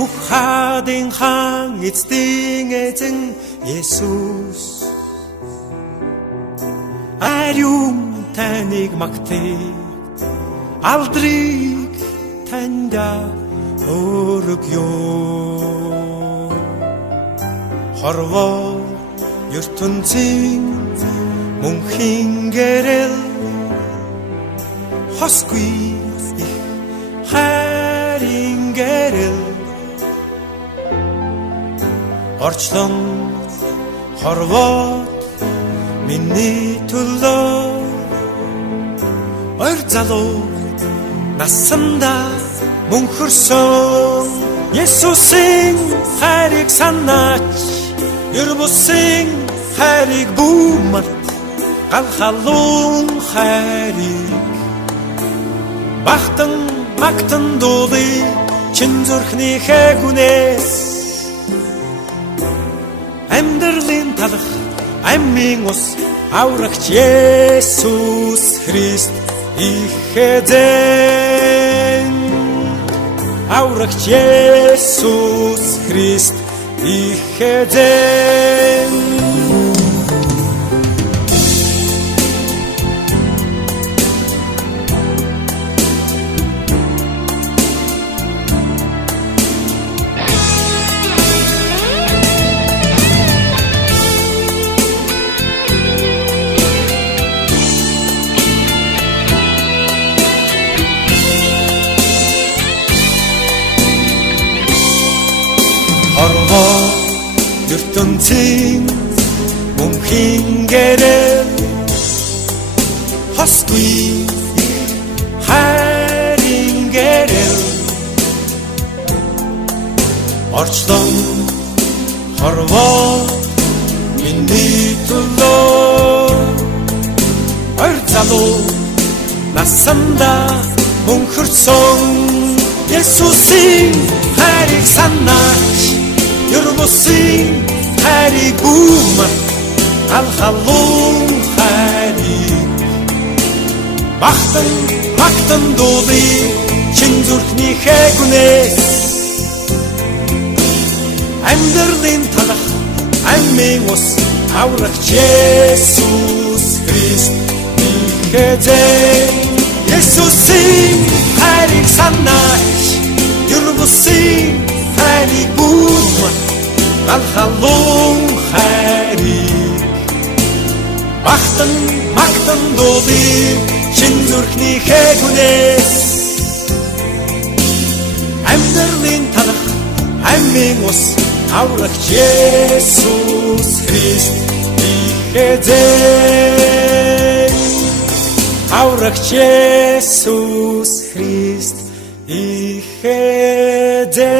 бүх хаадын хаан эцдийн эзэн Есүс ариун таныг магтъя алдрыг танд өргөё хорвоо ертөнцийн мөнхийн гэрэл хосгүй их хайрын гэрэл орчлон хорвоо миний төлөө ойр залуу насанда мөнхөрсөн Есүсийн хайрыг санаач ер бусын хайрыг бүүмарт галхалуун хайрыг бахтан магтан дуулый чин зүрхнийхээ гүнээс амьдралын талах амийн ус аврагч Есүс Христ их эзэн аврагч Есүс Христ их эзэн хорвоо ертөнцийн мөнхийн гэрэл хосгүй хайрын гэрэл орчлон хорвоо миний төлөө ойр залуу насанда мөнхөрсөн Есүсийн хайрыг санаач ер бусын хайрыг бүүмарт галхалуун хайрыг бахтан магтан дуулый чин зүрхнийхээ гүнээс амьдралын талах амийн ус аврагч Есүс Христ их эзэн Есүсийн хайрыг санаач ер бусын хайрыг бүүмарт галхалуун хайрыг бахтан магтан дуулый чин зүрхнийхээ гүнээс амьдралын талах амийн ус аврагч Есүс Христ их эзэн аврагч Есүс Христ их эзэн